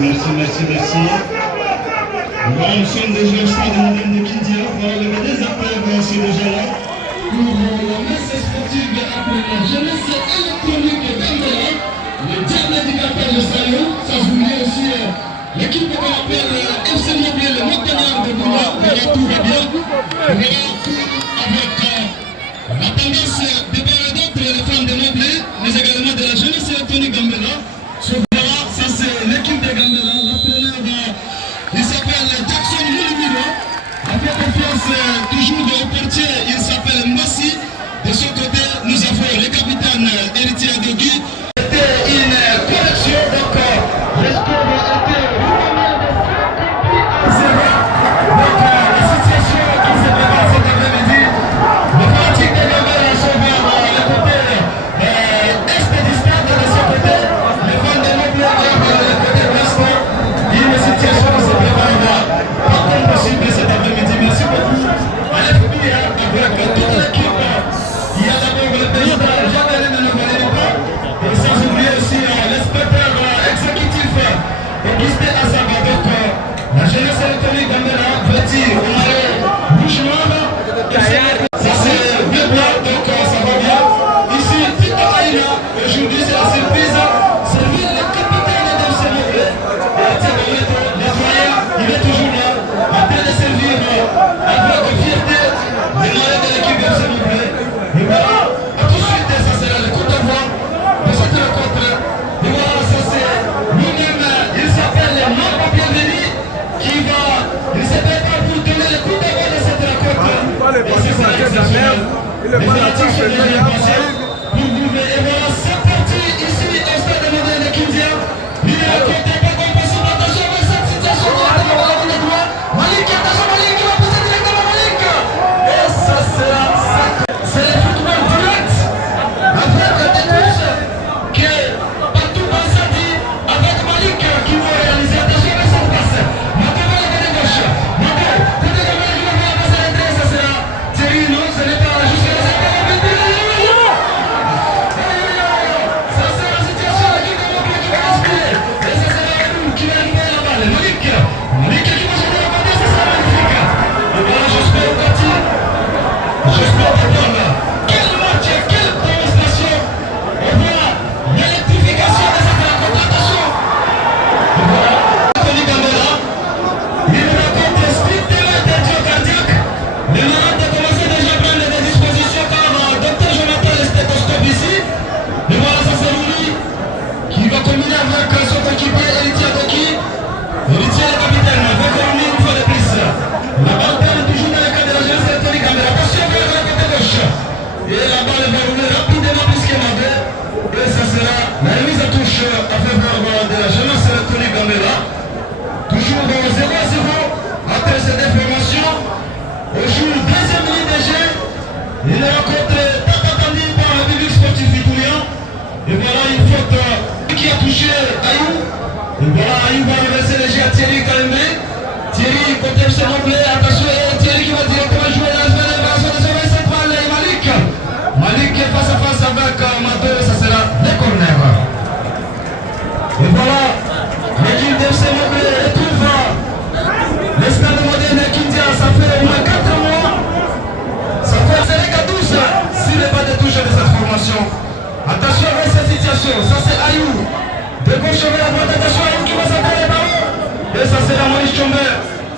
merci. Voilà, nous sommes déjà au stade de Madame de Kindia. Voilà, les acteurs sont déjà là. Pour la messe sportive appelée la jeunesse électronique d'Ambela, le diable du Capel de Salon, ça se voulait aussi l'équipe qu'on appelle FC Mobile, le Montana de Boula, voilà, tout va bien. Voilà, avec la tendance de part et d'autre, les femmes de Mobile, mais également de la jeunesse électronique d'Ambela. Voilà, ça c'est l'équipe de Gambela, l'entraîneur, il s'appelle Jackson Moulimiro. Avec confiance toujours au portier, il s'appelle Massi. De son côté, nous avons le capitaine héritier de Guy. C'était une correction, donc le score était à 0. Donc la situation qui se prépare cet après-midi, le fanatique de Gambela sont vers le côté est du stade de son côté. Les fans de Mobile vers le côté ouest. Une situation qui se prépare pas comme possible cet après-midi. Merci beaucoup à l'FBI avec toute l'équipe. Il y a d'abord le président Jean-Denis Menouba et sans oublier aussi l'inspecteur exécutif Augustin Assaba. Donc la jeunesse électronique d'Ambela veut dire on a rouge noir. Ça c'est bleu blanc, donc ça va bien. Ici, Tito Aïna, aujourd'hui c'est la surprise. C'est lui le capitaine de ce mauvais. Le doyen, il est toujours là, en train de servir avec fierté les moyens de l'équipe de ce mauvais. Et voilà, tout de suite, ça sera le coup d'envoi de cette rencontre. Et voilà, ça c'est lui-même, il s'appelle Marc Bienvenu, qui va, il se prépare pour donner le coup d'envoi de cette rencontre. Et c'est ça, exceptionnel. Les fanatiques sont déjà passés pour gouverner. Et voilà, c'est parti ici au stade de Modèle de Kindia. Il est raconté pas comme possible. Attention à cette situation. Malik, attention Malik, il va poser directement Malik. Et ça sera ça. C'est le football direct. Avec des touches que partout dans sa dit avec Malik qui va réaliser. Attention à cette passe. Maintenant le côté gauche. Maintenant, côté de Malik qui va faire la passe à l'entrée. Ça sera Thierry, non, ce n'est pas jusqu'à la seconde. Ça c'est la situation de l'équipe de Mobile qui va respirer. Et ça sera Abou qui va récupérer la balle. Malik qui va changer la balle, ça sera magnifique. Et voilà, j'espère partir. J'espère d'abord. Quel match, quelle démonstration. On voit l'électrification de cette rencontre. Attention. Et voilà, Tony Gambela. Il raconte strictement interdit cardiaque. Les malades ont commencé déjà à prendre des dispositions par Dr Jonathan le stéthoscope ici. Et voilà, ça c'est lui qui va combiner avec son équipier héritier de qui? Héritier le capitaine, va communier une fois de plus. La balle perd toujours dans le cadre de la jeunesse électronique Gambela. Attention vers la côté gauche. Et la balle va rouler rapidement plus qu'elle m'avait. Et ça sera la remise à touche à faveur de la jeunesse électronique Gambela. Toujours 0-0 après cette information. Au jour deuxième minute de jeu, il est rencontré tant attendu par le public sportif vitourien. Et voilà une faute qui a touché Ayou. Et voilà Ayou va reverser le jeu à Thierry Kalembe. Thierry côté FC Mobile, attention, Thierry qui va directement jouer dans la libération de sauver cette balle et Malik. Malik est face à face avec Mato, ça sera le corner. Et voilà, l'équipe d'FC Mobile retrouve le stade moderne de Kindia. Ça fait au moins 4 mois. Ça fait c'est qu'à 12 s'il n'est pas de touche de cette formation. Attention avec cette situation, ça c'est Ayou. De gauche vers la droite, attention Ayou qui va s'attaquer les ballons. Et ça c'est la Maurice Chomber,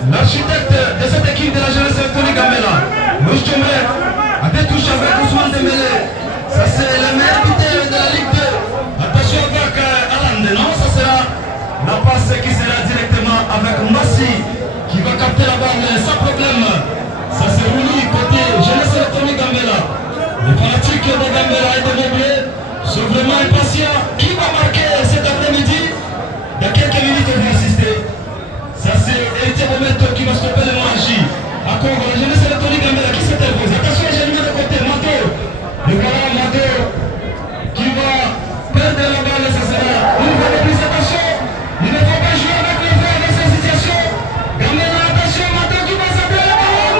l'architecte de cette équipe de la jeunesse électronique Gambela. Maurice Chomber a des touches avec Ousmane Dembélé. Ça c'est le meilleur buteur de la Ligue 2. Attention avec Alan, non, ça sera la passe qui sera directement avec Massi qui va capter la balle sans problème. Ça c'est Rouli côté jeunesse électronique Gambela. Les fanatiques de Gambela et de Mobile sont vraiment impatients. Qui va marquer cet après-midi? Dans quelques minutes on va assister. Ça c'est Héritier Momento qui va stopper le match. Encore la jeunesse électronique Gambela qui s'interpose. Attention à Jérémy de côté, Mato. Et voilà Mato qui va perdre la balle. Ça sera une fois de plus. Attention, il ne faut pas jouer avec le vent dans cette situation. Gambela, attention, Mato qui va s'appeler la balle.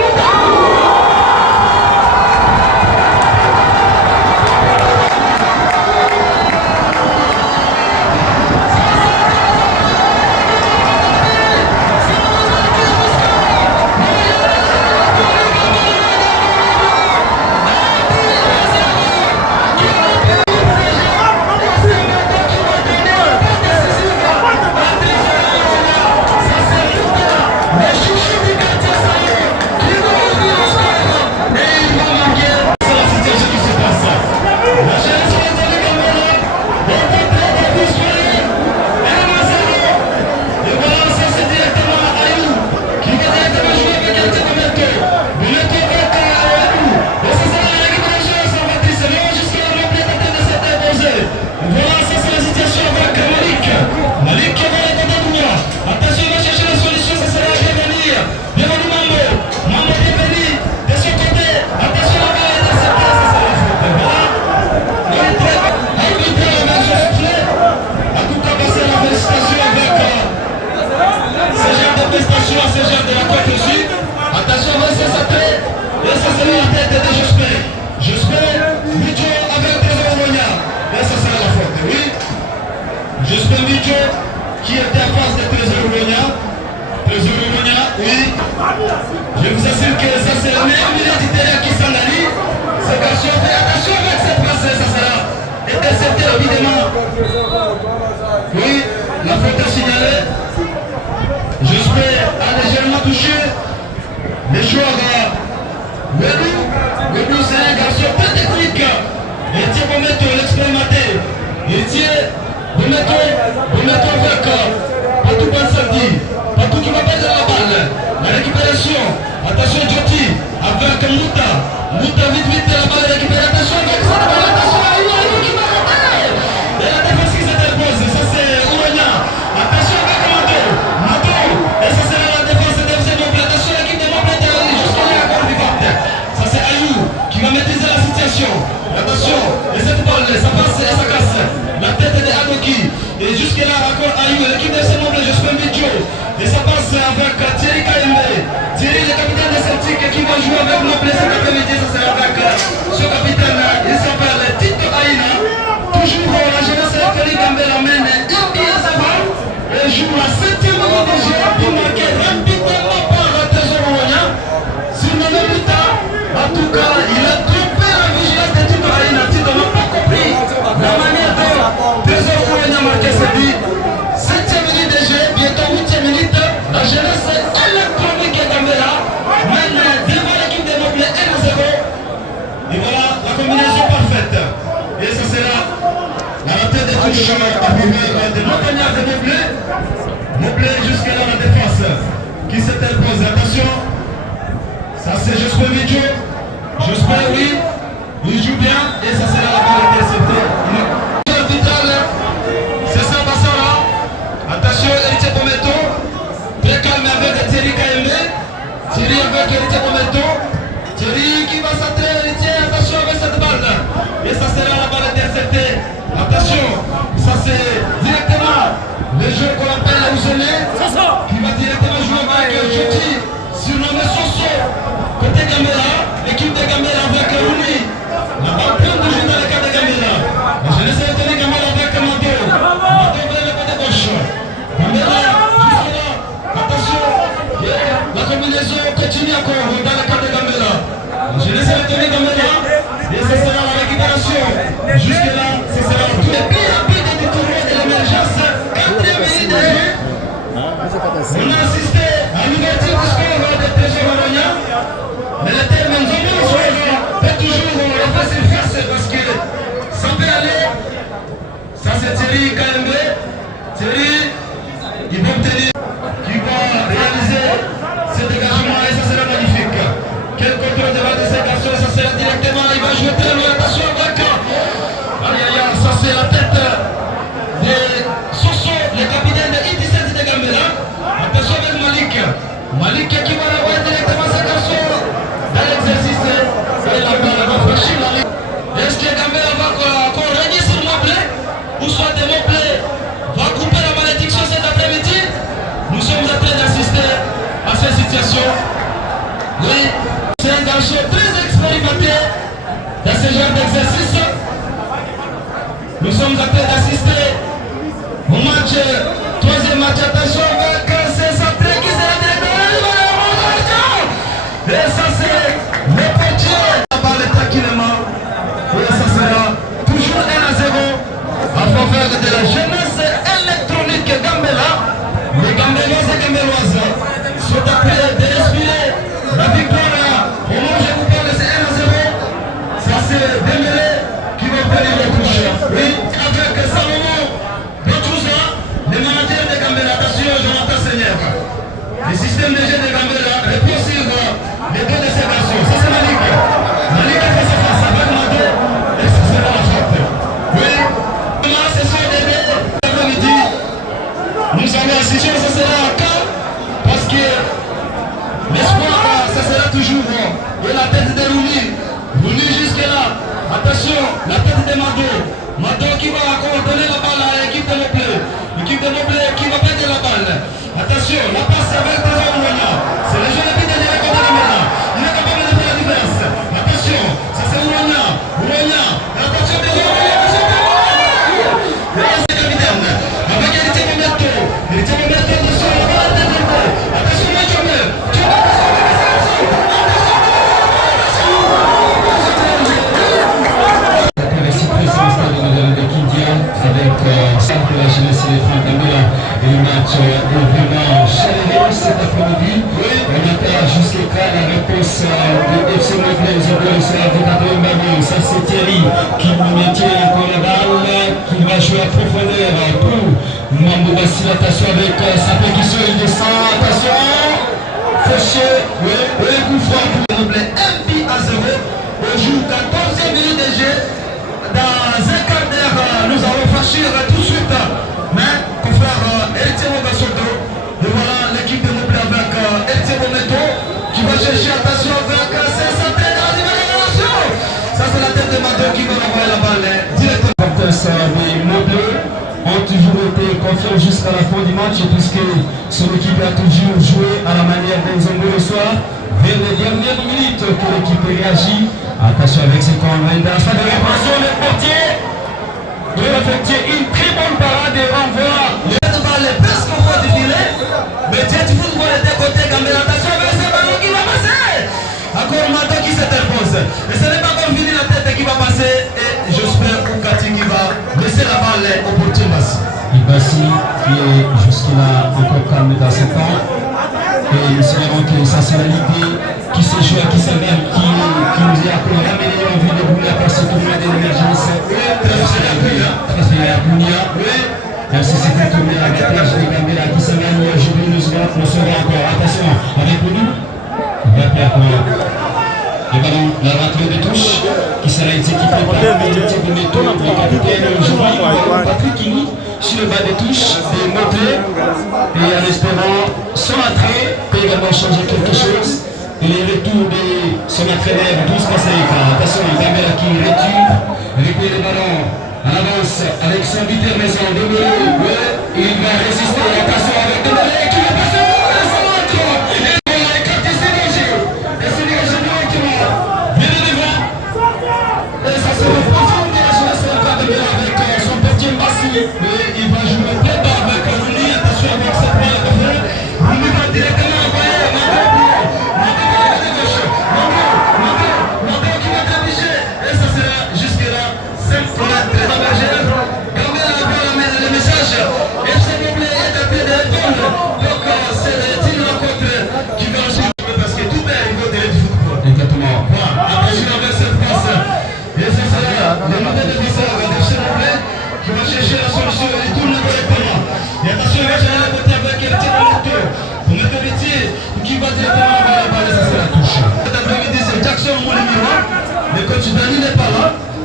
Je vous assure que ça c'est le meilleur milieu du terrain qui s'en allie. Ce garçon fait attention avec cette passe, ça sera intercepté rapidement. Oui, la faute est signalée. J'espère a légèrement touché. Les joueurs Wedou, c'est un garçon très technique. Il tient Bometo, l'expérimenté. Il tient Bometo avec Patou Bansadi. Patou qui va perdre la balle. La récupération. Attention Joti avec Mouta. Mouta vite la balle récupérée. Attention avec cette balle. Attention à Ouanou qui va rater. Et la défense qui s'interpose. Ça c'est Ourania. Attention avec Mado. Et ça c'est la défense de FC Montpellier. Attention l'équipe de Montpellier jusqu'à là encore vivante. Ça c'est Ayou qui va maîtriser la situation. Attention. Et cette balle, ça passe et ça casse. La tête de Adoki. Et jusqu'à là encore Ayou. L'équipe de FC Montpellier, je suis Midjo. Et ça passe avec Thierry Kaembe. Thierry, le capitaine de Celtic qui va jouer avec Montpellier cet après-midi. Ça c'est avec ce capitaine. Il s'appelle Tito Aina. Toujours la jeunesse Thierry Kaembe l'emmène un bien avant. Et joue la 7e minute de jeu pour marquer rapidement par le Trésor Ouania. Sur le même temps, en tout cas, il a trompé la vigilance de Tito Aina. Tito n'a pas compris la manière dont Trésor Ouania marquait ce but. 7e minute de jeu, bientôt 8e minute. La jeunesse électronique est tombée là. Mène devant l'équipe de Montpellier 1-0. Et voilà la combinaison parfaite. Et ça sera la ratée des touches à faveur de Montagnard de Montpellier. Montpellier jusqu'à là la défense qui s'interpose. Attention. Ça c'est Jospin Vidjo. Jospin oui. Il joue bien. Et ça sera la balle interceptée. C'est ça Bassara. Attention Héritier Bometo. Très calme avec Thierry Kaembe. Thierry avec Héritier Bometo. Thierry qui va s'entrer Héritier. Attention avec cette balle. Et ça sera la balle interceptée. Attention. Ça c'est directement le jeu qu'on appelle Oussené. Qui va directement jouer avec Joti. Surnommé Soso. Côté Gamera. L'équipe de Gamera avec Rouni. La balle prend toujours dans le cas de Gamera. Je laisse retenir Gamera avec Mado. Mado vers le côté gauche. Gamera. Attention, la combinaison continue encore dans le cadre de Gamera. Je laisse retenir Gamera et ce sera la récupération. Jusque là, ce sera tout le plus rapide du tournoi de l'émergence. 4e minute de jeu. On a assisté à l'ouverture du score de Trésor Ouania. Mais le terme fait toujours la face et face parce que ça peut aller. Ça c'est Thierry Kaembe. Thierry, ils vont obtenir. Qui va réaliser ce dégagement et ça sera magnifique. Quel contrôle devant de ces garçons, ça sera directement, il va jouer très loin, attention avec. Aïe aïe aïe, ça c'est la tête de Soso, le capitaine de I-17 de Gambela. Attention avec Malik. Malik qui va avoir directement ces garçons dans l'exercice. Et la balle va franchir la ligne. Est-ce que Gambela va encore régner sur Montpellier ou soit de Montpellier va couper la malédiction cet après-midi? Nous sommes en train d'assister à cette situation. Oui, c'est un garçon très expérimenté dans ce genre d'exercice. Nous sommes en train d'assister au match, 3e match. Attention avec ces centrés qui sera directement. Et ça c'est le potier. La balle est tranquillement. Et ça sera toujours 1-0 en faveur de la jeunesse électronique Gambela. Les Gambéloises et Gambéloises sont appelés de respirer la victoire. Au moment où je vous parle, c'est 1-0. Ça c'est Dembélé qui va obtenir le touche. Oui, avec Salomon Botouza, le manager de Gambela. Attention, Jonathan Seigneur. Le système de jeu de Gambela répond sur les deux de ces garçons. Ça c'est Malik. Malik fait sa face avec Mado. Et ça sera la frappe. Oui, ce sont des deux. L'après-midi, nous allons assister, ça sera à Caen. Parce que l'espoir, ça sera toujours et la tête de Rouni. Rouni jusque là. Attention, la tête de Mado. Mado qui va encore donner la balle à l'équipe de Montpellier. L'équipe de Montpellier qui va perdre la balle. Attention, la passe avec Trésor Ouania. C'est le jeu de Pita direct contre Gamera. Il est capable de faire la différence. Attention, ça c'est Ouania. Ouania. Attention, Trésor Ouania. C'est le capitaine. Avec Héritier Bometo. Héritier Bometo, attention, la balle est développée. Attention, Benjamin. Tu vas l'avance de FC Montpellier, ils ont laissé la victoire de ballon. Ça c'est Thierry qui maintient encore la balle, qui va jouer à profondeur pour Mambo Bassi. Attention avec Sapé qui se descend, attention, Fauché, oui, coup franc pour Montpellier, 1 but à 0. On joue 14e minute de jeu. Dans un quart d'heure, nous allons franchir tout de suite. Mais, confrère, Héritier Mogassodo. Et voilà l'équipe de Montpellier avec Héritier Moneto qui va chercher, attention, avec Saint-Santé dans l'animation. Ça, c'est la tête de Mado qui va envoyer la balle directement. Les Montpellier ont toujours été confiants jusqu'à la fin du match, puisque son équipe a toujours joué à la manière d'Enzongo le soir. Vers les dernières minutes que l'équipe réagit. Attention avec ses convaincants. Ça de réparation, le portier doit effectuer une très bonne parade et renvoi. Le balle est presque au fond du filet. Mais Dieu du football était côté Gambela. Attention avec ce ballon qui va passer. Encore Mato qui s'interpose. Et ce n'est pas comme fini la tête qui va passer. Et j'espère Oukati qui va laisser la balle au portier Bassi. Bassi qui est jusque-là encore calme dans ce temps. Et nous espérons que ça c'est la Ligue qui se joue à qui s'amène, qui nous est ramené en vue de Boulia parce que nous avons l'émergence. Transféré à Boulia. Même si c'est un tournée à la plage de Gambela qui s'amène, aujourd'hui nous serons encore. Attention, avec nous, il va perdre le ballon, la rentrée de touche qui sera exécutée par Héritier Moneto, le capitaine aujourd'hui, Patrick Kini, sur le bas des touches des Montpellier. Et en espérant son entrée peut également changer quelque chose. Et les retours de son entraîneur 12 conseils. Attention, Gambela qui récupère le ballon à l'avance avec son buteur maison. Dembélé, il va résister. Attention avec Dembélé qui va passer au centre. Et il va écarter ses dégés. Et c'est dégagé directement. Bien de devant. Et ça se refond de la jeunesse avec son petit Bassi. Et il va jouer très bas avec Rouli. Attention avec cette balle de feu. Rouli va directement envoyer.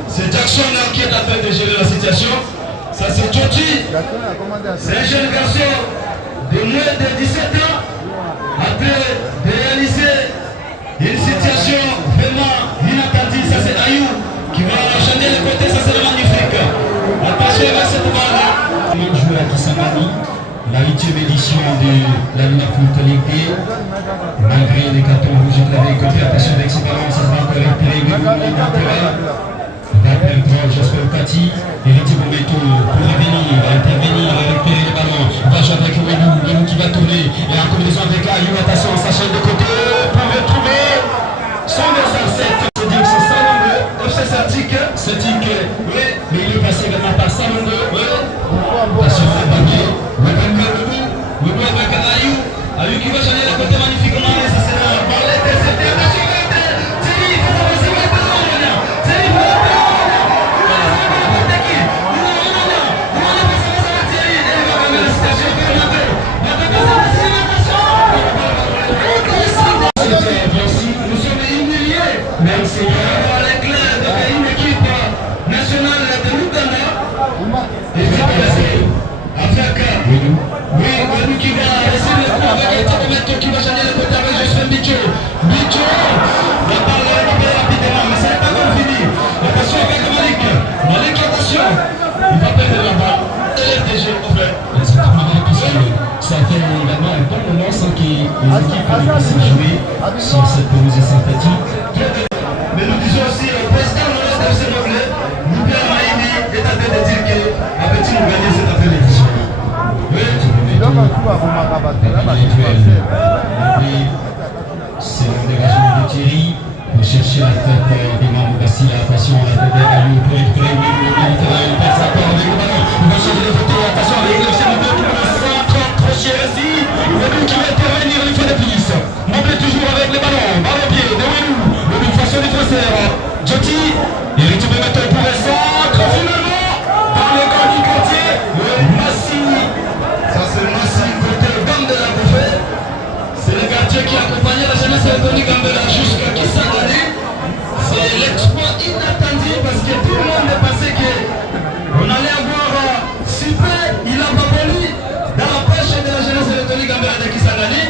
C'est Jackson qui est en train de gérer la situation. Ça c'est Toti. C'est un jeune garçon de moins de 17 ans. Après de réaliser une situation vraiment inattendue. Ça c'est Ayou qui va changer le côté. Ça c'est magnifique. Attention à cette balle. Le joueur qui s'amanie. La 8e édition de la Luna Foot Ligue. Malgré les cartons rouges de la véhicule, attention avec ses ballons, ça va encore récupérer le Jasper Oukati, Héritier Moneto pour intervenir, récupérer les ballons, va jouer avec Wenu qui va tourner, et en combinaison avec Ayou, attention, ça chaîne de côté, pour retrouver son dessin 7, c'est-à-dire que c'est Salongo, FC Celtic, oui, mais il est passé également par Salongo, oui, attention, le panier, Wenu avec Ayou qui va changer le côté magnifiquement, et ça c'est la balle interceptée, attention, qui va changer le côté avec Jospin Bicho. La balle est rapidement, mais ça n'est pas encore fini. Attention avec Malik. Malik, attention. Il va perdre la balle. LFDG, en fait. Ça fait également un bon moment sans que les équipes puissent jouer sur cette pelouse synthétique. Mais nous disons aussi au président de l'OSF Montpellier, Moubia Maïmi est en train de dire qu'à petit nous gagner cette appellation. C'est le dégagement de Thierry pour chercher la tête des membres Bassi. Attention à la tête d'Ayou pour récupérer il passe à part avec le ballon. Il va changer de côté. Attention avec le centre qui va le centre crochet ici. Le but qui va intervenir une fois de plus. Montpellier toujours avec le ballon. Ballon au pied. jeunesse de Gambela jusqu'à Kisangani. C'est l'exploit inattendu parce que tout le monde pensait qu'on allait avoir super, il a pas voulu dans la poche de la jeunesse de Gambela de Kisangani.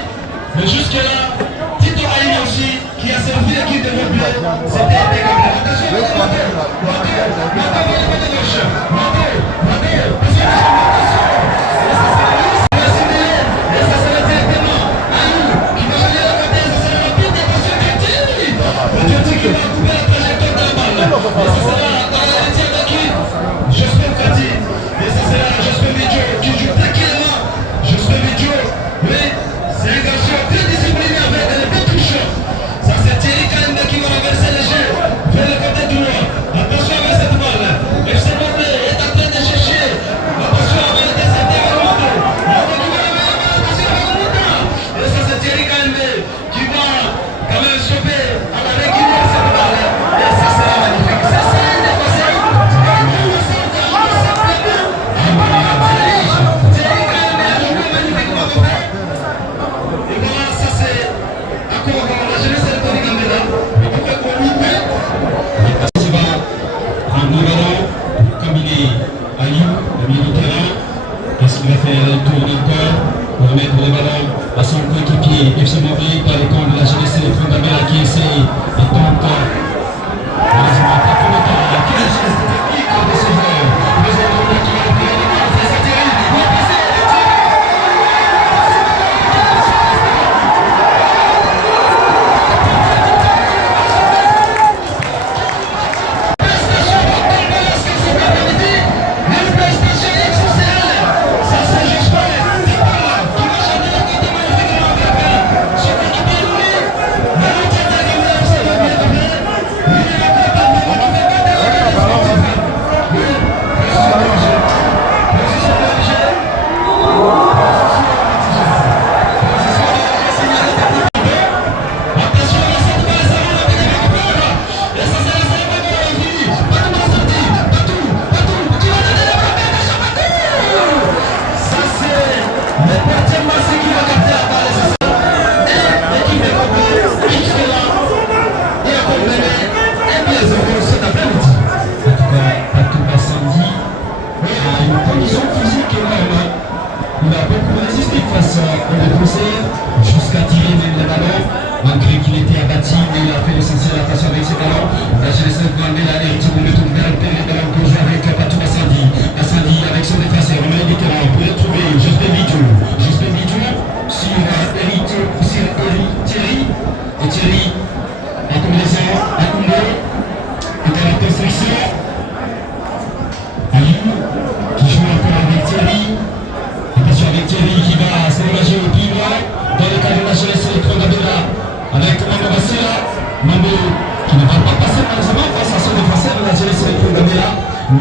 Mais jusque-là, Tito Aïe aussi, qui a servi l'équipe de Moblé, c'était des Gambela. Attention,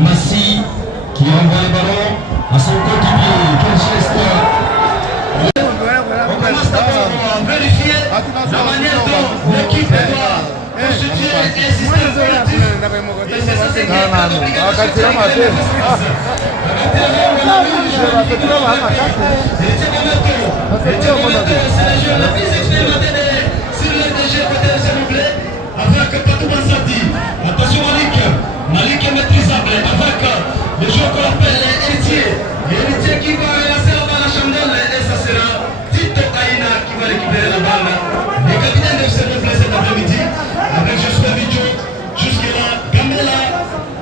Massi qui envoie le ballon à son coéquipier. Quel geste! On commence d'abord à vérifier la manière dont l'équipe doit constituer un système collectif. Et c'est ça, c'est attention Malik est maîtrisable avec le joueur qu'on appelle l'héritier. L'héritier qui va relancer la balle à Chandel et ça sera Tito Aïna qui va récupérer la balle. Le capitaine de FC Moblé cet après-midi avec Josué Vidjo. Jusque-là, Gambela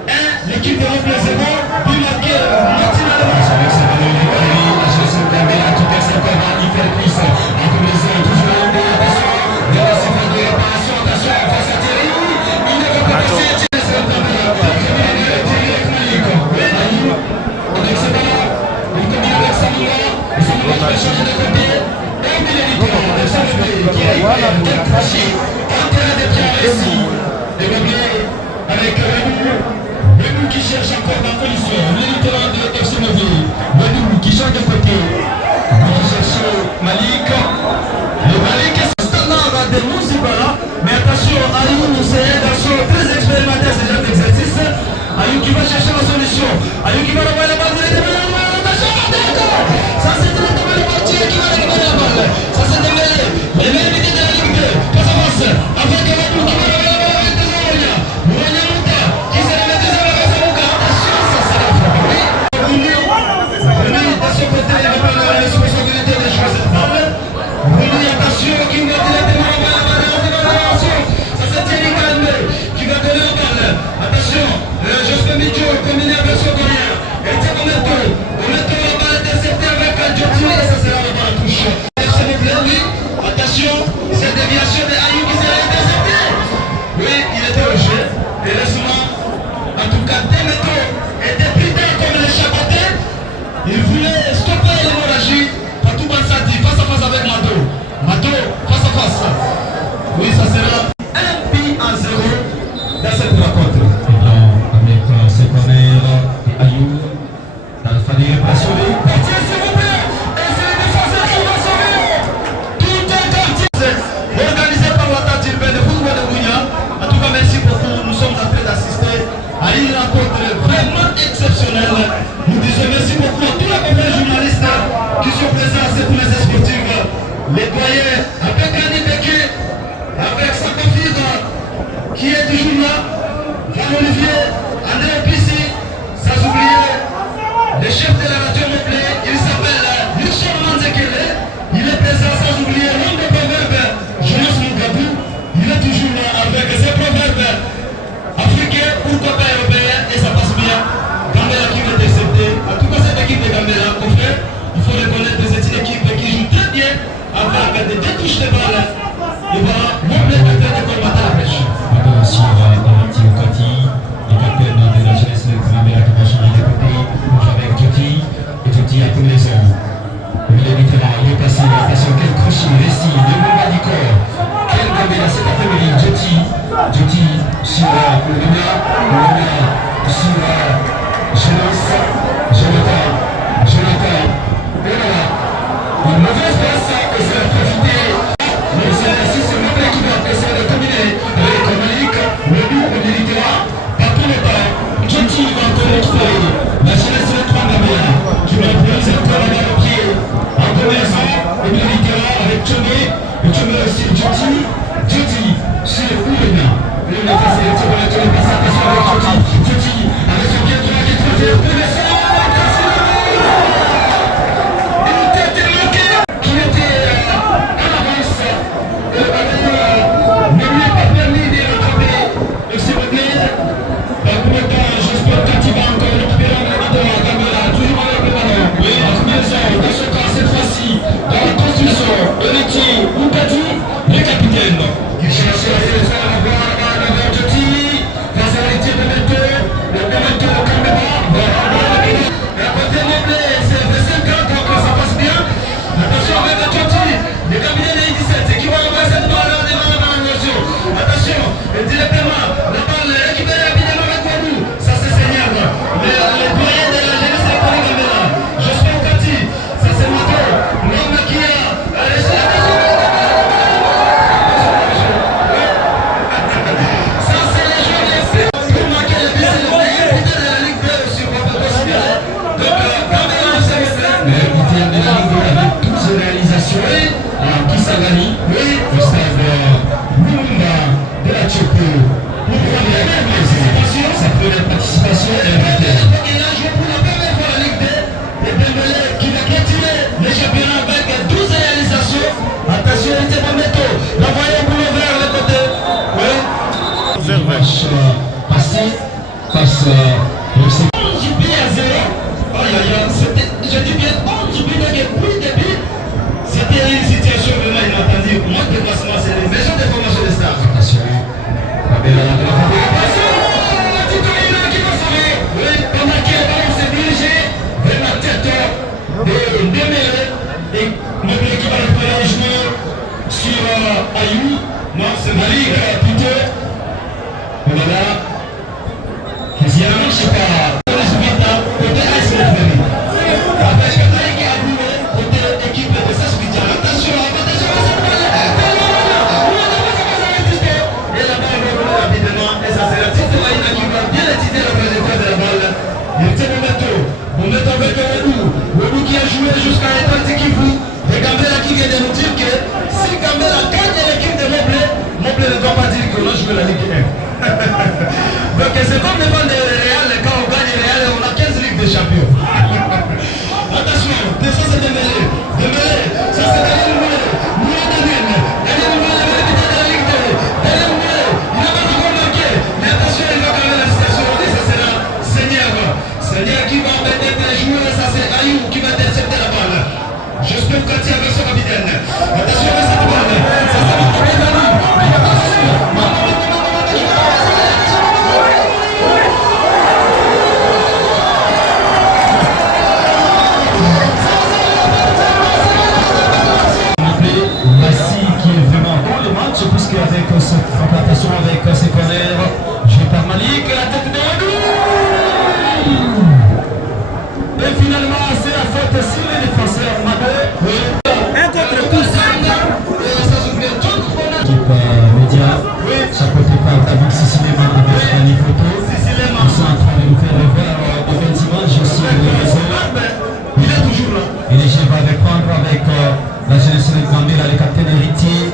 1, l'équipe de Moblé 0. Puis marqué Martina Levance avec sa balle. La chance de Gambela qui passe encore à Yves Elpis. En commençant toujours à l'embé. Attention, il y a la séquence de réparation. Attention, face à Thierry. Il ne va pas passer. Avec Renou qui cherche encore la collision, l'électorat de FC Moblé, Renou qui change de côté, qui cherche Malik, le Malik est standard de Moussibara, mais attention, Ayoub c'est un garçon très expérimenté à ce genre d'exercice, Ayoub qui va chercher la solution, Ayoub qui va renvoyer la balle de l'éternel, ça c'est directement le portier qui va récupérer la balle, ça c'est Dembélé, le meilleur de la Ligue 2, déviation de Ayou qui s'est intercepté. Oui, il était au jeu. Heureusement, en tout cas, Demeto était plus tard comme les chabotés. Il voulait stopper l'hémorragie. Patou Bansadi face à face avec Mato. Mato face à face. Oui, ça sera 1 but à 0 dans cette rencontre. Et donc, avec ses premières Ayou, il fallait impressionner. Quartier, s'il vous plaît. Et c'est le défenseur qui va sauver. Tout un quartier organisé par l'attaque urbaine de football de Gounia. En tout cas, merci beaucoup. Nous sommes en train d'assister à une rencontre vraiment exceptionnelle. Nous disons merci beaucoup à tous les confrères journalistes qui sont présents à cette messe sportive. Les doyens, avec Annie Beke, avec sa confide qui est toujours là, Jean-Olivier, André Pissi, sans oublier le chef de la radio Moblé, il s'appelle Luxon Manzekele, il est présent sans oublier l'homme de proverbe Jonas Mugabou, il est toujours là avec ses proverbes africains, pourquoi pas européens, et ça passe bien. Gambela qui veut intercepter, en tout cas cette équipe de Gambela, confrère, il faut reconnaître que c'est une équipe qui joue très bien avec des touches de balle. Et voilà, Moblé est en train de combattre la pêche. Maintenant aussi, Tio Kati, le capitaine de la jeunesse de Gambela qui va changer de côté pour jouer avec Joti. Et Joti a combinaison. Il est littéralement, il est passé, attention, quel crochet, récit, le mouvement du corps. Quel Gambela cet après-midi, Joti sur Oulina sur Jonathan. Et voilà, une mauvaise passe, et ça a profité. Mais c'est ce Moblé qui va essayer de combiner avec Malik, le but au militaire, pas tout le temps. Joti va encore récupérer la jeunesse de 3 Gambela, qui va prendre cette balle au pied, en commençant au militaire avec Tchomé, et Tchomé aussi Joti sur Oulina. Oulina face à Tchomé, Tchomé passe à passer avec Joti, avec son pied droit qui traverse pour le sol. Donc c'est comme le bal de Real, quand on gagne Real, on a 15 ligues de champions. Attention, ça c'est Dembélé. Ça c'est Daniel Moulé. Daniel Moulé, le capitaine de la Ligue 2. Daniel Moulé, il n'a pas encore marqué. Mais attention, il va quand même la situation. Et ça sera Seigneur qui va mettre les joueurs. Ça c'est Ayou qui va intercepter la balle. J'espère que tu as son capitaine. Attention à cette balle. Ça va puisque avec cette implantation, avec ses corners, joué par Malik, la tête de Wadou. Et finalement, c'est la faute sur les défenseurs Mado. Un contre tous. Équipe média, chapeauté par David Sissilema avec Dani Photo. Ils sont en train de nous faire revoir de belles images sur les réseaux. Il est toujours là. Et les jeunes vont répondre avec la jeunesse de Gambela, le capitaine héritier.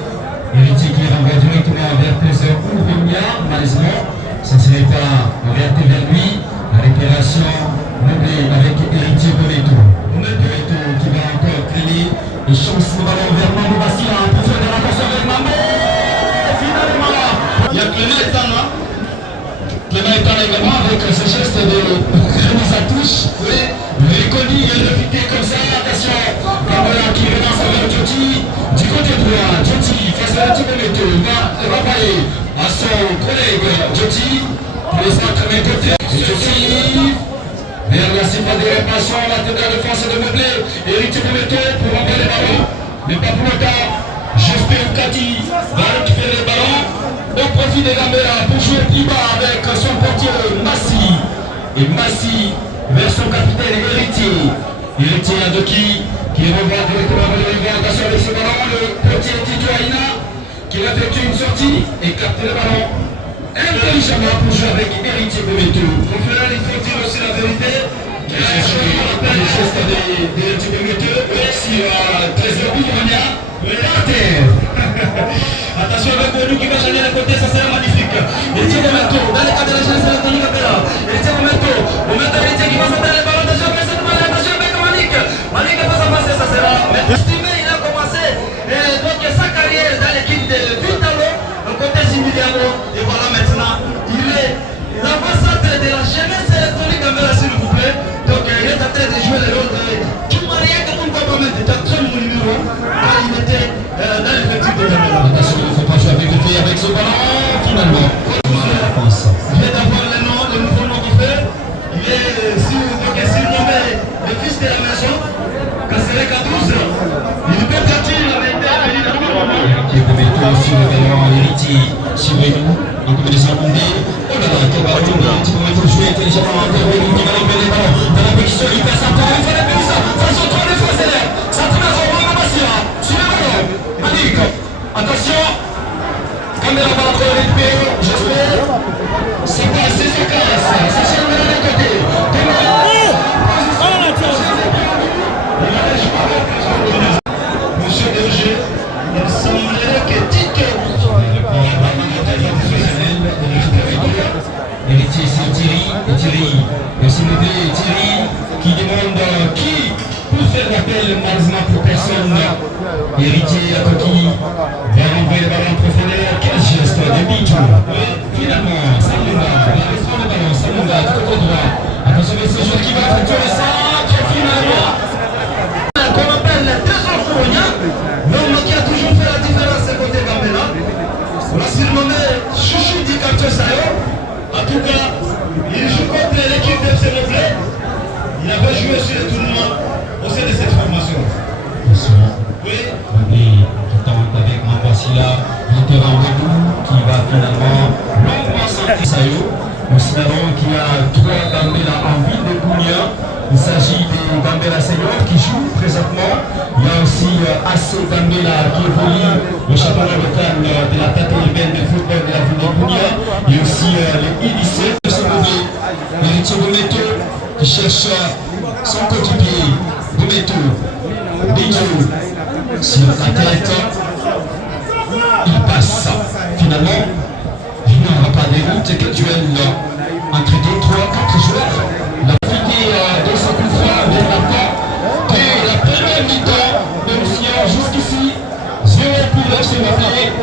Héritier qui renvoie directement vers Plaisir ou Vimia, malheureusement. Ce ne serait pas orienté vers lui. La récupération meublée avec héritier Boleto. Boleto qui va encore traîner et chance le ballon vers Mambo Bassila pour faire de la course avec Mambo. Finalement, Il y a Clément Etana. Clément Etana également avec ce geste de remise à touche. Oui, reconnu et réputé comme ça. Attention, Gambola qui relance avec Djoti. Du côté droit, Djoti face à l'équipe Boleto va renvoyer à son collègue Djoti. Pour l'instant, Clément côté. Djoti vers la cible de réparation, la tête de la défense de Meublé. Héritier Boleto pour renvoyer les ballons. Mais pas pour longtemps. J'espère Kati va récupérer les ballons. Au profit de Gambela pour jouer plus bas avec son portier Massi. Et Massi vers son capitaine Héritier. Héritier Adoki qui renvoie directement vers le attention avec ce ballon. Le portier Tito Aina qui va effectuer une sortie et capter le ballon intelligemment pour jouer avec Héritier Boleto. Mon frère, il faut dire aussi la vérité. Le geste d'Héritier Boleto sur 13 Bouvronia. Par terre. Attention avec Wadou qui va changer les côtés, ça sera magnifique. Héritier Boleto, dans le cadre de la jeunesse de Tony Gambela. Héritier Boleto, Héritier qui va sortir les ballons de jeu, mais cette balle, attention avec Malik. Malik est pas avancé, ça sera. Mais estimé, il a commencé donc sa carrière dans l'équipe de Vitalo, le côté Similiano. Et voilà maintenant, il est l'avant-centre de la jeunesse électronique Gambela, s'il vous plaît. Donc il est en train de jouer le rôle de Tumaria comme un combattant de Jackson numéro 1 quand il était dans l'effectif de Gambela. Attention, il ne faut pas jouer avec le pied avec ce ballon. Finalement, Je vais d'abord le nouveau nom qu'il fait. Il est surnommé le fils de la maison, Kasserek à 12 ans. Il peut partir avec Héritier Boleto sur le ballon, Héritier Chibouénou, en combinaison Mondé. Oh là là, quel ballon, un petit moment pour jouer intelligemment encore. Boleto qui va récupérer les ballons. Dans la position, il passe encore une fois la position. Ça se retrouve les fois, c'est l'air. Ça tourne à son moment, Massira. Sur le ballon. Malik, attention. Gambela va encore récupérer, j'espère. C'est pas assez efficace. Ça cherche de l'autre côté. Monsieur Berger, il semblerait que Tito. Héritier, c'est Thierry, merci Meublé, Thierry, qui demande qui peut faire l'appel, malheureusement pour personne. Héritier à Coquille va renvoyer le ballon en profondeur. Quel geste de Bitou. Finalement, Salonga va restreindre le ballon. Salonga du côté droit. Attention, mais ce joueur qui va effectuer le centre finalement. Qu'on appelle les trésors Fouronia, l'homme qui a toujours fait la différence côté Gambela. On l'a surnommé Chouchou du quartier Sayo. En tout cas, il joue contre l'équipe de FC Meublé. Il avait joué sur le tournoi au sein de cette formation. Oui. Meublé qui tente avec Mambasila, Victor Ambedou qui va finalement longuement sortir Sayo. Nous savons qu'il y a 3 Gambela en ville de Gounia. Il s'agit des Gambela seniors qui jouent présentement. Il y a aussi AC Gambela qui évolue le championnat local de la catégorie de football de la ville de Gounia. Il y a aussi les I-17 de ce mauvais. Héritier Boleto qui cherche son coéquipier Boleto. Bidou sur la tête. Il passe. Finalement, il n'y aura pas de route. Quel duel entre 2, 3, 4 joueurs. La fidée de ce coup franc de la première mi-temps de Lucien jusqu'ici. 0 pour le FC Meublé,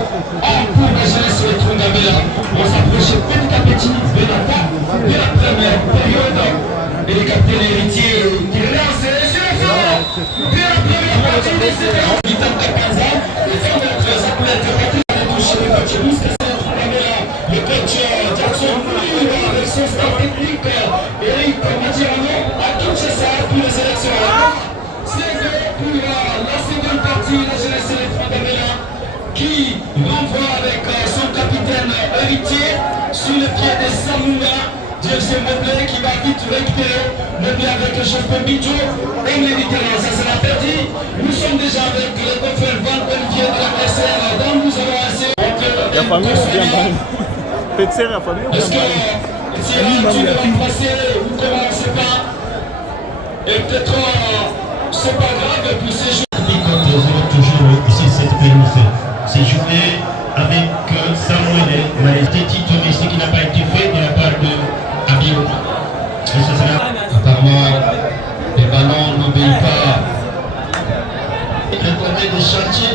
1 pour la jeunesse électronique Gambela. On s'approche petit à petit de la fin de la première période. Et les capitaines héritiers qui relancent les yeux forts de la première partie de cette mi-temps de 15 ans. Les temps de notre appelette rapide de touche le coach Moussa Gambela, le coach Jackson Mouliba avec son staff technique Eric Matirano à Kinshasa pour les sélections. C'est pour la seconde partie de la jeunesse électronique Gambela qui renvoie avec avec son capitaine héritier sur le pied de Samunga. Direction Mobley qui va vite récupérer. Mobley avec le chef Bidjo. Et l'éditeur, ça sera perdu. Nous sommes déjà avec le confrère Van Olivier de la PSR. Donc nous avons assez. La famille ou bien Van? Peut-être la famille ou bien Est-ce que tu veux remplacer ou comment c'est pas? Et peut-être c'est pas grave pour ces jeux. Toujours ici cette pelouse. C'est joué avec Samuel, Majesté Tito, mais ce qui n'a pas été fait de la part de Abio. Apparemment, les ballons n'obéissent pas. Réclamer de chantier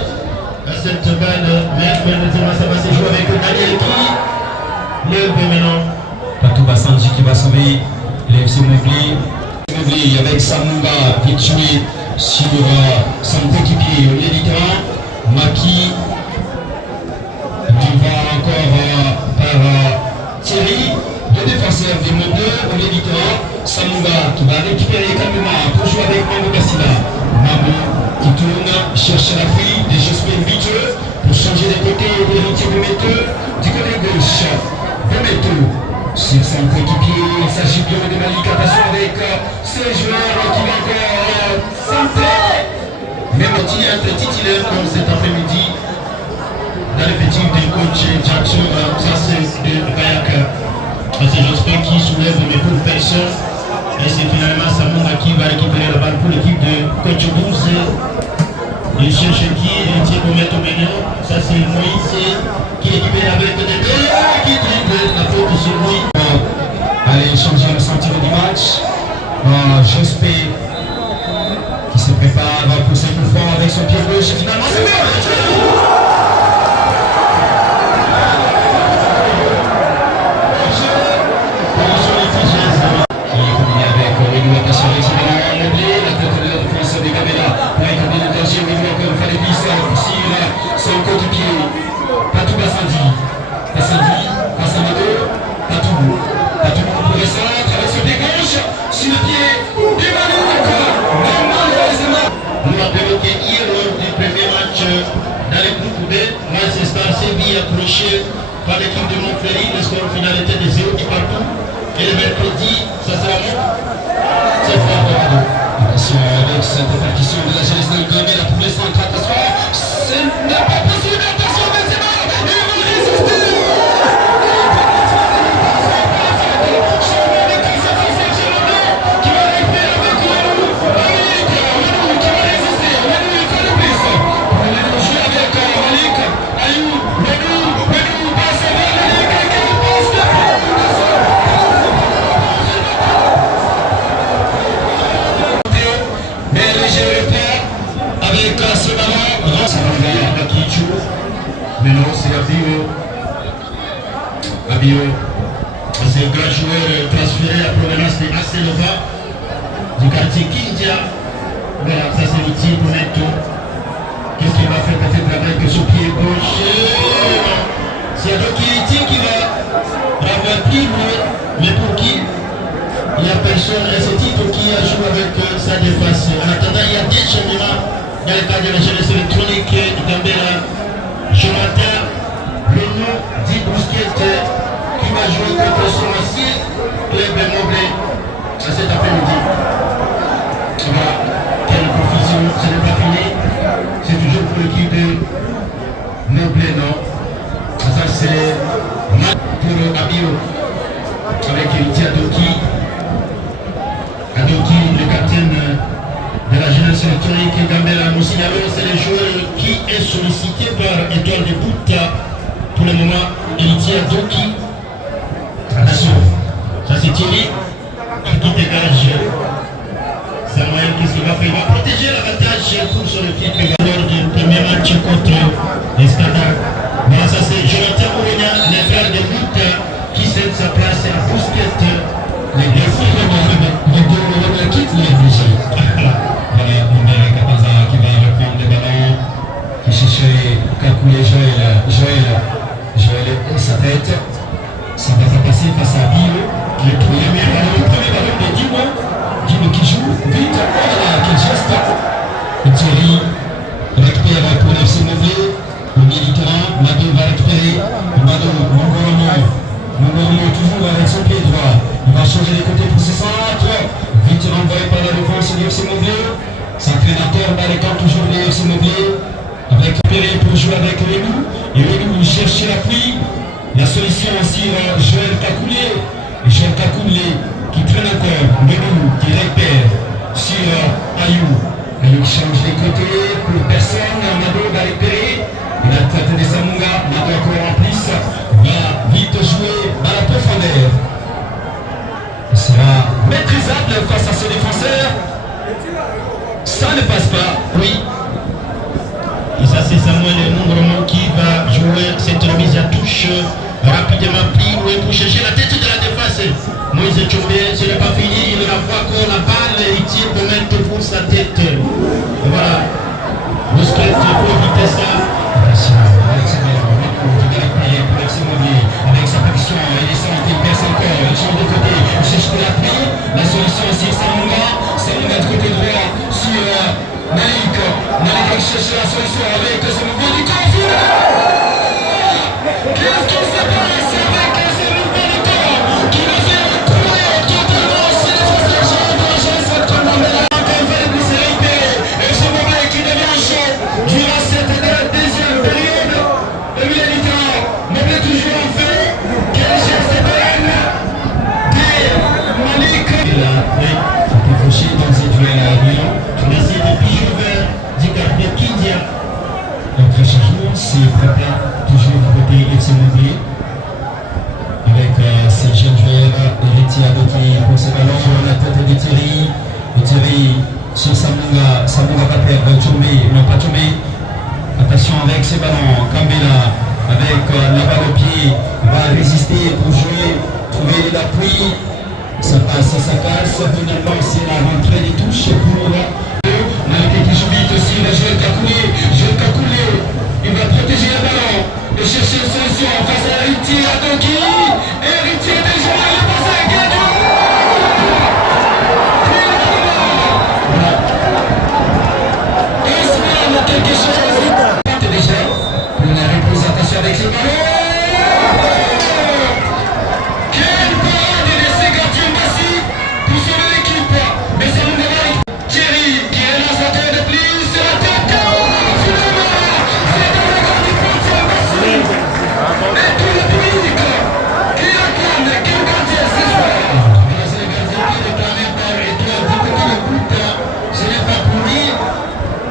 à cette balle, mais malheureusement ça va se jouer avec Daniel qui le veut maintenant. Patou Bassanji qui va sauver les FC Mobley. Mobley avec Samunga qui tue sur son coéquipier au milieu du terrain. Maki qui va encore par Thierry, le défenseur des Mobley au milieu du terrain. Samunga qui va récupérer calmement pour jouer avec Mamou Kassila. Mamou qui tourne, cherche la fille des Jospin Bidjo pour changer de côté l'héritier de Meto du côté gauche. De Meto sur son coéquipier, il s'agit bien de Malik. Attention avec ces joueurs qui vont encore centrer. Même petit être titulaire comme cet après-midi dans l'effectif du coach Jackson, ça c'est de Kayak. C'est Jospin qui soulève mes pauvres personnes. Et c'est finalement Samouma qui va récupérer la balle pour l'équipe de coach 12. Il cherche qui, il tient pour mettre au milieu. Ça c'est Moïse qui récupère avec des deux qui dribble la faute sur lui. Allez changer le sentiment du match. Jospin qui se prépare pour ses coups forts avec son pied gauche. Et finalement c'est bon. Son coéquipier, Patou Bassanji. Bassanji, Patou pour le centre avec son pied gauche sur le pied du ballon encore. Malheureusement. Nous rappelons que hier, lors du premier match dans le groupe B, Manchester s'est vu approché par l'équipe de Montpellier. Le score final était de 0 partout. Et le mercredi, ça sera c'est fort. Attention avec cette répartition de la jeunesse de Gomé pour les centres. Attention, ce n'est pas possible. Attention, Benzema, il va résister. Qui va récupérer avec Manu qui va résister. Manu il fait le plus. On est joué avec Malik. Ayou, Manu passe vers Malik. Quel passe de mais le jeu repart avec ce ballon. Samuel qui joue. Maintenant, c'est Abio. C'est un grand joueur transféré à provenance de Aselova du quartier Kindia. Voilà, ça c'est le tir pour Neto. Qu'est-ce qu'il va faire pour faire travail que son pied gauche? C'est Adoki qui va ravoir mais pour qui? Il n'y a personne, et c'est Tito qui a joué avec sa défense. En attendant, il y a des changements dans le cadre de la jeunesse électronique de Gambela. Jonathan, le nom dit Bousquet, qui va jouer contre son ancien club Mobley cet après-midi. Voilà, quelle confusion, ce n'est pas fini. C'est toujours pour l'équipe de Mobley, non? Ça c'est pour Abio, avec Tiadoki. Adoki, le capitaine de la jeunesse électronique Gambela. Nous signalons, c'est le joueur qui est sollicité par Étoile de Bouta pour le moment. Héritier Adoki. Attention, ça c'est Thierry qui dégage. Samuel, qu'est-ce qu'il va faire? Il va protéger l'avantage pour son équipe lors du premier match contre les Standards. Voilà, ça c'est Jonathan Ouronia, le frère de Bouta, qui cède sa place à Bousquet. Les deux quittent les obligés. Voilà, Omer Kapaza qui va reprendre le ballon, qui cherchait calculer Joël et sa tête. Ça va pas passer face à Bio. Le premier ballon de Dimo qui joue vite. Voilà, quel geste. Et Thierry récupère pour l'FC Mobley. Au milieu du terrain, Mado va récupérer La solution sur Joël Kakoulé. Joël Kakoulé qui traîne encore. Melou qui repère sur Ayou. Ayou qui change les côtés. Pour personne. Mado va repérer. Il a traité de Samunga. Mado encore en plus. Va vite jouer à la profondeur. Il sera maîtrisable face à ce défenseur. Ça ne passe pas. Oui. Et ça c'est Samuel Mungromo qui va jouer cette remise à touche rapidement pris pour chercher la tête de la défense. Moïse Tchombe, ce n'est pas fini, il la voit qu'on la balle, il tire pour mettre pour sa tête. Voilà. Le squelette pour éviter ça. Avec sa position, il descend, il perce encore, il change de côté, il cherche de l'appui. La solution c'est Samunga. Samunga de côté droit sur Malik. Malik cherche la solution avec ce mouvement du corps. Qu'est-ce qui se passe avec ce mouvement du corps qui va faire courir totalement sur les défenseurs de l'agence Contamela. Encore une fois, c'est réitéré. Et ce mouvement qui devient chaud durant cette deuxième période. Le militaire me toujours en fait. Quel geste de haine de Malik. Il a été fauché dans cette duel à Lyon. On essaie de pigeonner du gardien Kindia. Donc le changement, c'est Frappa, toujours du côté FC Montpellier. Avec ces jeunes joueurs, héritiers qui pour ce ballon, la tête de Thierry. Et Thierry sur Samunga. Samunga va perdre, Tchomé, non pas Tchomé. Attention avec ce ballon, Kambela avec la balle au pied, va résister pour jouer, trouver l'appui. Ça passe, ça casse, finalement c'est la rentrée des touches pour Malik qui joue vite aussi, le Joël Kakoulé. Joël Kakoulé, il va protéger le ballon et chercher une solution face à Héritier à Doki. Héritier déjà, il est passé à Guédou. Voilà. Ismaël, quelque chose. Déjà, pour la représentation avec le ballon. Quelle parade de ces gardiens massifs pour sauver l'équipe. Mais ça nous démarre. Thierry qui relance la tête de pli sur la tête. Finalement, c'est dans le gars du frontière massif. Et tout le public qui acclame quel gardien ce soir. C'est le gardien qui est réclamé par Étoile du côté de foot. Ce n'est pas pour lui.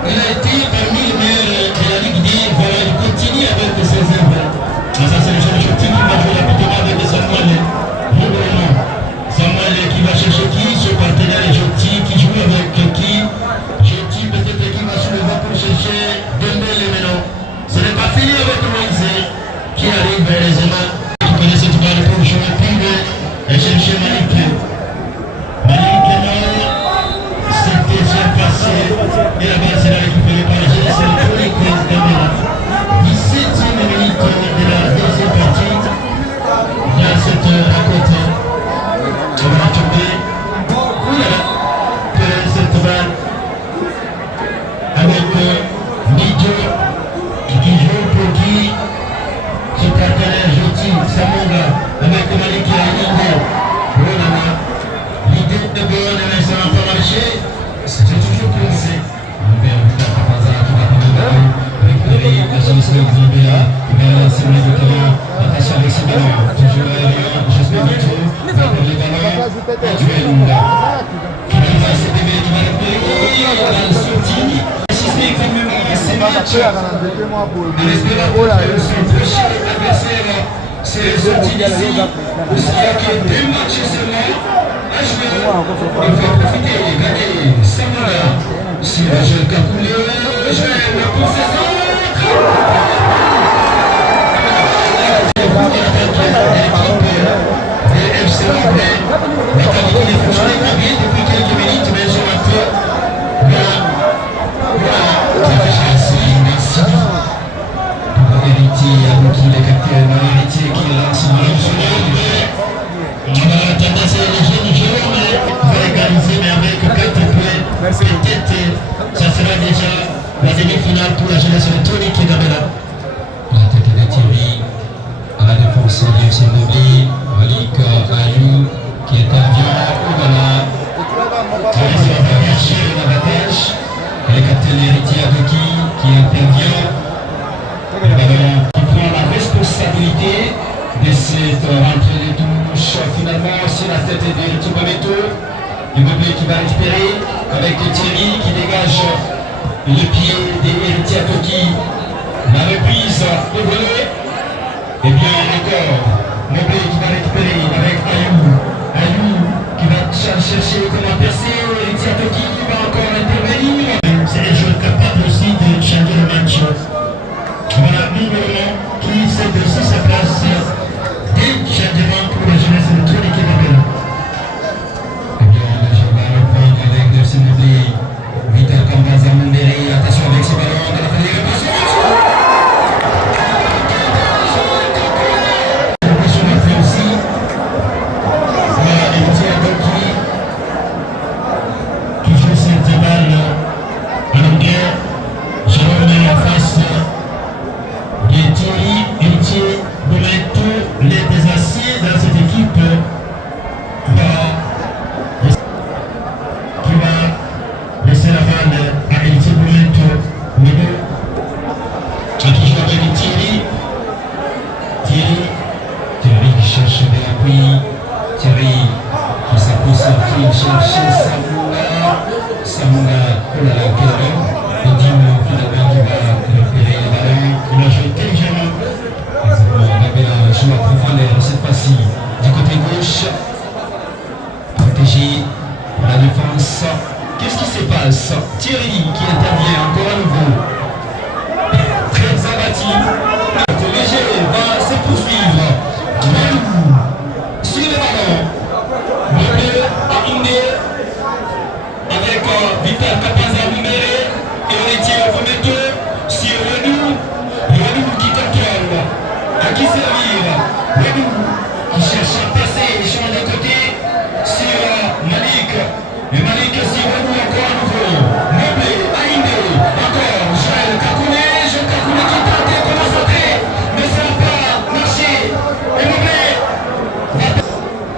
Il a été parmi les meilleurs de la Ligue D. Voilà, il continue avec ses œuvres. Ça c'est le jeune Joti qui va jouer rapidement avec Samuel. Samuel qui va chercher qui? Ce partenaire Joti qui joue avec qui? Joti peut-être qui va sur le vent pour chercher Dembélé maintenant. Ce n'est pas fini avec Moïse qui arrive vers les aimants. Qui connaît cette balle pour jouer plus et chercher Malik. Malik non, c'est déjà passé. Et la balle sera récupérée par le jeune Tony Kroos Dembélé. 17e minute de la deuxième partie. Il y a cette rencontre. On va tomber. Cette balle avec Nido qui joue pour qui? Ce partenaire Joti, Samunga, avec Malik qui a Nido. L'idée de Béon, mais ça n'a pas marché. C'est toujours commencé. On verra plus tard par hasard qui va prendre le ballon. Récupérer la jeunesse de Zambia. Vers la cible de terrain. Attention avec ce ballon. Toujours aérien. J'espère du tout. Va prendre le ballon. Duel. Qui va se dévier, qui va récupérer. La sortie. Assister quand même à ces matchs. En espérant que son prochain adversaire, c'est sorti d'ici. Aussi, il y a que 2 matchs seulement. Un joueur, il va profiter et gagner Samunga. Si le jeu Kakoulé, le jeu pour ses autres. FC Montpellier, la qualité des fonctionnaires va bien depuis quelques minutes, mais ils ont un peu. Voilà, merci. Pour Héritier, Abouki, le capitaine, Héritier qui lance une jeu sur le. On va attendre les jeunes joueurs, mais on va égaliser, mais avec 4 points. Peut-être ça sera déjà la demi-finale pour la jeunesse de Tony qui est là. La tête de Thierry à la défense du FC Montpellier. Malik Ayou qui intervient. Voilà. Qui va chercher l'avantage. Et le capitaine Héritier Adoki qui intervient. Le ballon qui prend la responsabilité d'essayer de rentrer les touches. Finalement, c'est la tête d'Héritier Bometo. Immobile qui va récupérer avec Thierry qui dégage le pied d'Héritier Toki. La reprise de volet. Et bien encore, Immobile qui va récupérer avec Ayou. Ayou qui va chercher comment percer. Héritier Toki va encore intervenir. C'est des joueurs capables aussi de changer le match. Voilà, numéro qui sait aussi sa place. Des changements pour la jeunesse de toute l'équipe de Bella. Vital Kambaza Munderi, attention avec ce ballon dans la fédération. Aussi. Voilà, Héritier Toki qui joue cette balle en longueur. Jérôme en face de Thierry, Héritier, Bometo, les désassiers dans cette équipe qui va laisser la balle à Héritier Bometo, Mino, qui joue avec Thierry. Thierry qui cherche de l'appui. Thierry qui s'appose sur qui cherche Samouna. Oh là là, quel homme. Et Dino finalement qui va récupérer le ballon. Il a joué intelligemment. On avait un joueur à profondeur cette fois-ci du côté gauche. Protégé pour la défense. Qu'est-ce qui se passe? Thierry qui intervient encore à nouveau. Très abattu. Le léger va se poursuivre. Sur le ballon. Le bleu à Indé. Avec Vital Kapaza Mundere et Héritier Bometo sur Renou qui contrôle. À qui servir? Renou qui cherche à passer et change de côté sur Malik. Et Malik sur Renou encore à nouveau. Noblé, Aïndé, encore Joël Kakouné. Joël Kakouné qui tente de concentrer, mais ça n'a pas marché. Et Noblé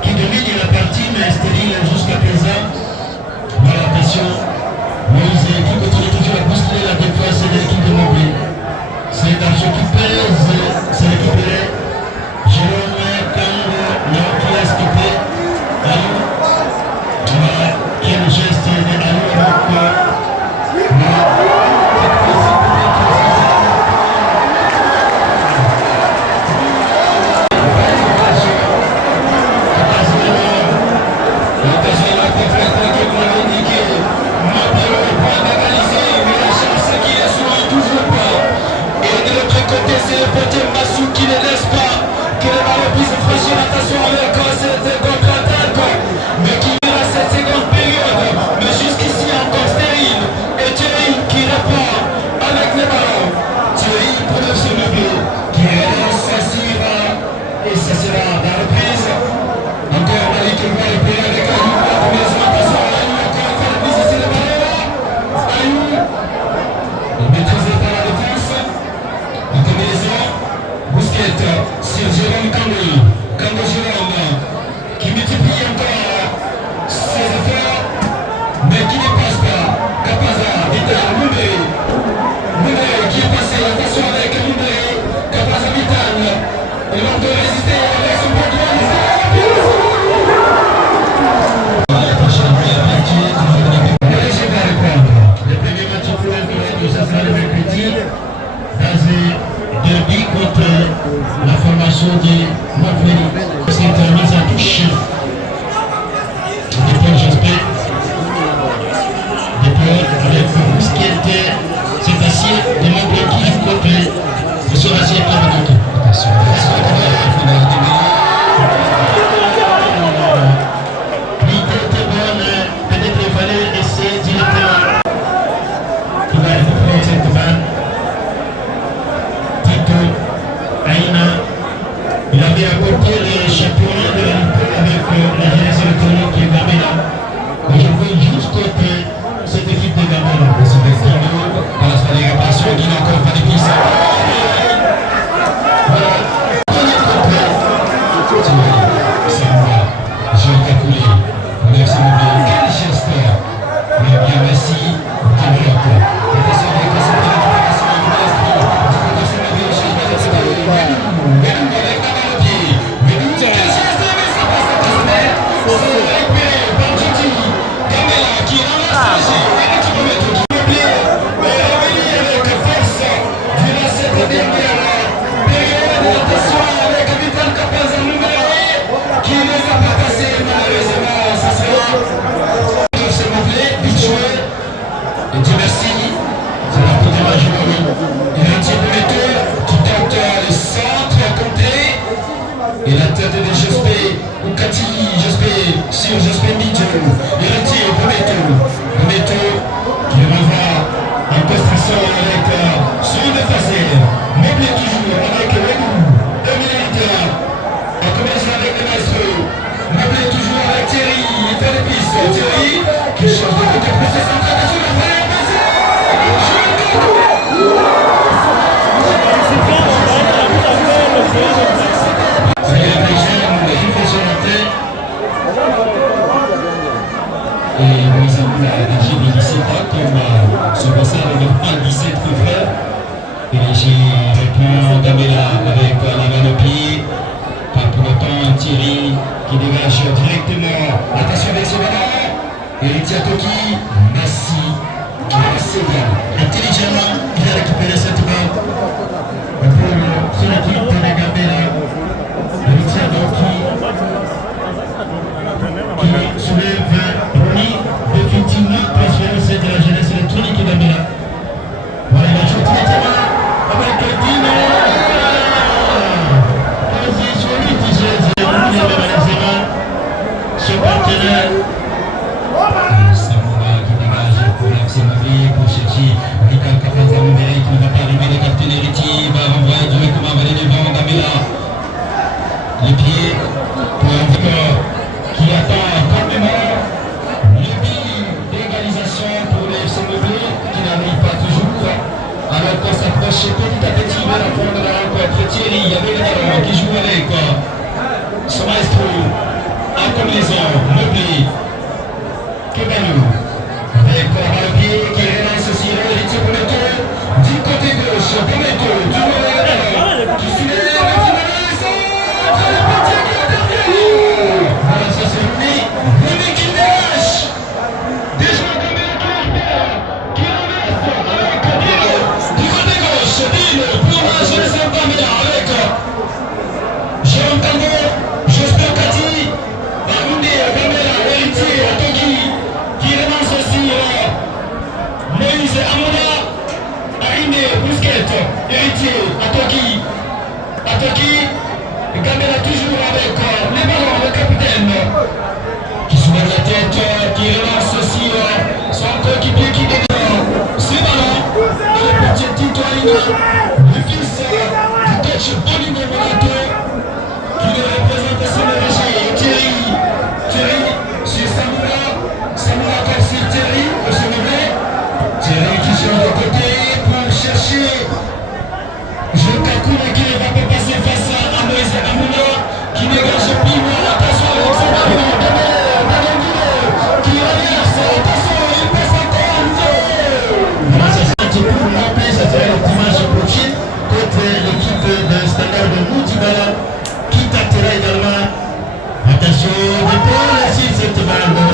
Qui domine la partie mais stérile jusqu'à présent. Voilà, attention. Moïse qui continue toujours à bousculer la défense de l'équipe de Montpellier. C'est l'argent qui pèse, c'est récupéré. Jérôme Kango, qui a stoppé. Allô. Voilà, quel geste de Allô côté, c'est le potier Massou qui ne laisse pas que le ballon puisse franchir. Attention avec cette contre-attaque, mais qui à cette seconde période. Mais jusqu'ici encore stérile. Et Thierry qui répond avec le ballon. Thierry pour le Meublé qui relance et ça sera la reprise. Encore Malik qui va repérer avec Ayou. Attention Ayou, encore une fois c'est le ballon. Ayou, il maîtrisé par la défense. En combinaison, Bousquet sur Jérôme Kango Jérôme qui multiplie encore ses efforts mais qui ne passe pas. Kapaza, Vital, Mundere qui est passé, attention avec Mundere, Kapaza Vital, il va de résister avec son bon droit. Le premier match pour le ça sera le mercredi dans un derby contre la formation de Montpellier. C'est une mise à touche. Dépôt, j'espère. Dépôt avec Bousquet. C'est acier de Montpellier qui joue contre le Soracier Club de Montpellier. Attention, l'idée était bonne, peut-être il fallait essayer directement. Il va récupérer cette balle. Tito, Aïna, il avait apporté les championnats de la Ligue avec la jeunesse électronique qui est Gamela. Aujourd'hui, juste contre cette équipe de Gamela. Dans la réparation, il n'a encore pas de piste. Et la tête de Jospé, ou Kati, Jospé, sur Jospé Mito, héritier, Bometo, qui renvoie en construction avec son défaceur, Moblé toujours avec Wegou, le militaire, on commence avec le maestro, Moblé toujours avec Thierry, il fait les pistes, Thierry, qui change de côté pour ses centrales, sur la première base, et Moïse Amoula a j'ai bénissé pas comme son concert avec 17 frères. Et j'ai répondu Gamela avec la main au pied. Pas pour autant Thierry qui dégage directement. Attention avec ce ballon. Héritier Toki, Massi, qui est assez bien. Intelligemment, il a récupéré cette balle. Pour son équipe de Gamela. Héritier Toki. Qui soulève Ronnie, définitivement transféré de la jeunesse électronique de Gamela. Voilà, il a joué directement avec Dino. Vas-y, sur lui, son partenaire. Samoura qui dégage pour l'accélérer, pour chercher Ricard Kafanza Moubéré qui ne va pas arriver, le capitaine héritier va renvoyer directement vers les devants Gamela. Les pieds pour un victoire qui attend calmement le but d'égalisation pour le FC Moblé qui n'arrive pas toujours. Alors qu'on s'approche petit à petit vers la fin de la rencontre. Thierry avec le ballon qui joue avec son maestro en combinaison Moblé. Kebalou avec la balle au pied qui relance aussi l'héritier Bometo du côté gauche. Bometo toujours avec le ballon qui soulève le petit ballon et centre le petit qui est derrière. Voilà, ça c'est Rouni qui lâche. Déjà Bometo qui renverse avec Dino du côté gauche. Dino pour la jeunesse de Gamela avec Jérôme Tango, Jospé Kati, Baroundé, Gamela, héritier, Atoki, qui relance aussi Moïse Amouna, Arimé, Bousquet, héritier, Atoki, Gamela toujours avec les ballons, le capitaine, qui soulève la tête, qui relance aussi son coéquipier qui dégage ce ballon, et le petit Tito Alina, le fils du coach Bolino Monato, qui le représente sur le régime. Thierry sur Samoura comme sur Thierry au sommet. Thierry qui change de côté pour chercher Jokakoune qui ne va pas passer face à Moïse Amouna qui dégage Pimo. Attention avec son ballon, qui renverse. Attention, il passe encore. Voilà, ça c'est un petit peu pour rappeler, ça serait le dimanche prochain contre l'équipe de Standard de Moutibala. Également. Attention, dépôt sur cette balle de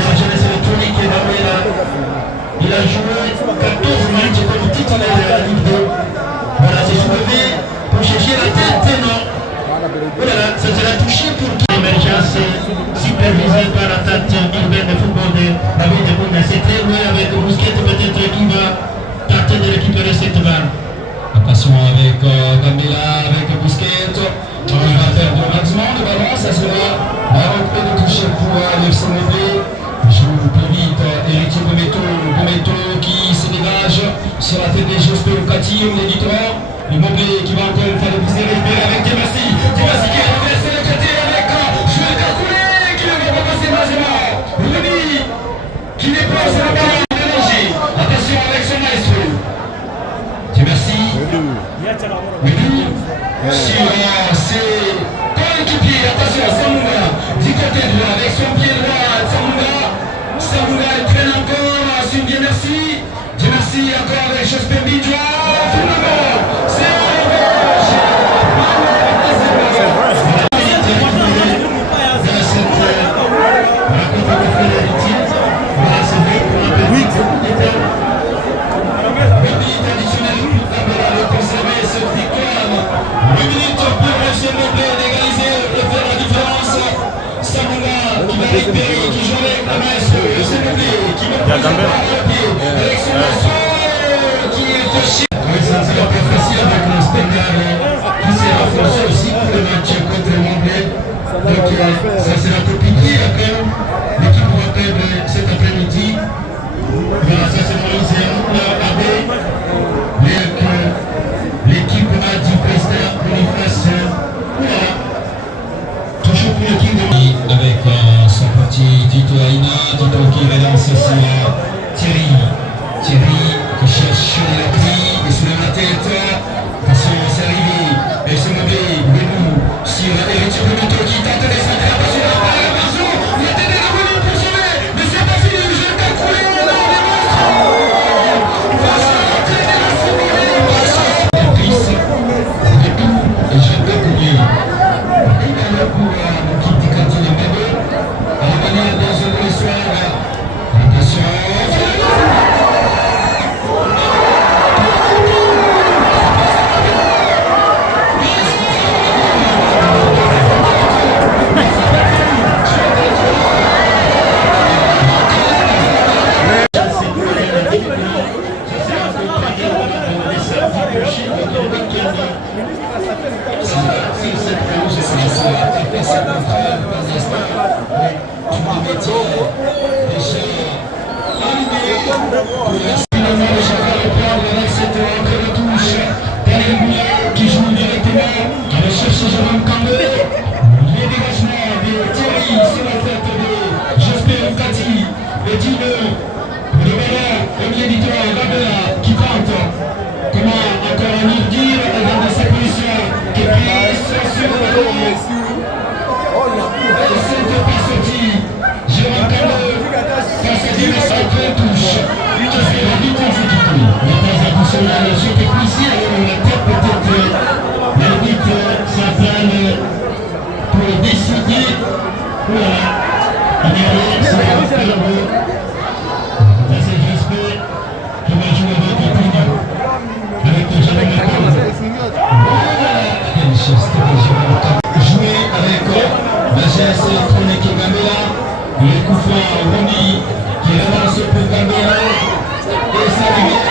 la jeunesse électronique et Gamela. Il a joué 14 matchs comme titulaire de la Ligue 2. Voilà, c'est soulevé pour chercher la tête, non. Voilà, ça sera touché pour l'émergence supervisée par la tête urbaine de football de la ville de Bouna. C'est très loin avec Bousquet peut-être qui va tenter de récupérer cette balle. Attention avec Gamela, avec Bousquet. On va faire de maximum de ballon, ça sera la reprise de toucher pour l'FC Moblé. Joue plus vite, héritier Bometo qui se dégage sur la tête des Jospé Kati, on est litre. Le Moblé qui va encore une fois le pousser récupérer avec Dimassi qui a renversé le côté avec Joué Kakoulé qui ne va pas passer malheureusement. Rouni qui déplace la balle de danger. Attention avec son maestro. Dimassi. Sur ses coéquipiers, attention à Samoura, du côté droit, avec son pied droit, Samoura, il traîne encore, sur Dieu merci encore avec Jospé Bidjoa, finalement, c'est arrivé, ça sera compliqué encore. L'équipe va perdre cet après-midi. Voilà, ça c'est Moïse Abbé. L'équipe a dit Prestar Boniface. Voilà. Toujours pour l'équipe de... Avec son petit Tito Aina, Tito qui relance sur Thierry. Thierry qui cherche l'appui, et sur la tête. Attention, c'est arrivé. Et c'est mauvais. Benou sur Héritier Benuto qui tente de centrer. Attention, la balle à Marceau. Il était déjà revenu pour sauver. Mais c'est pas fini. Le jeu est coulé. On a des monstres. Face à l'entrée de la seconde. Patrice. Et tout. Et je peux couler. Il est là pour mon petit quartier de Mbébé. À la manière dans un bon soir. Attention. Qui joue directement à la cherche Jérôme Kambé. Les dégagements de Thierry sur la tête de Jasper Kati. Le Dino, le ballon au milieu du terrain, Gabella qui tente. Comment encore à nous dire dans sa position qui prise sur le ballon. C'est de pas sorti. Jérôme Kambé face à Dino, ça fait touche. Qui fait la vitesse équipée. Il n'y a pas à toucher là, le jeu technicien, la tête peut-être. L'arbitre central pour décider. Voilà. C'est un peu là, c'est Jasper qui va jouer avec le Tino. Avec le Jérôme Kambé. Jouer avec la GS électronique Gambella. Le coup franc Romy qui relance pour Gambella. Et ça devient.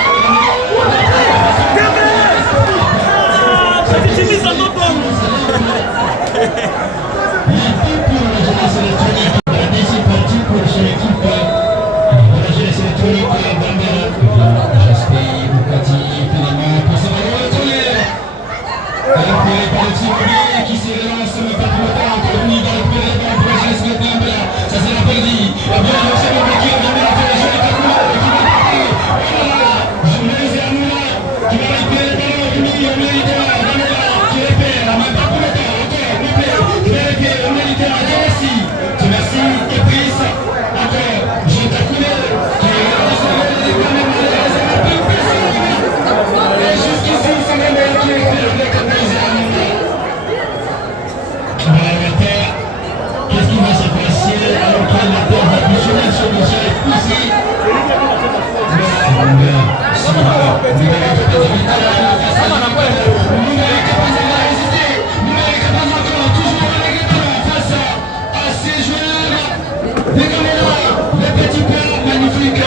Le petit père magnifique.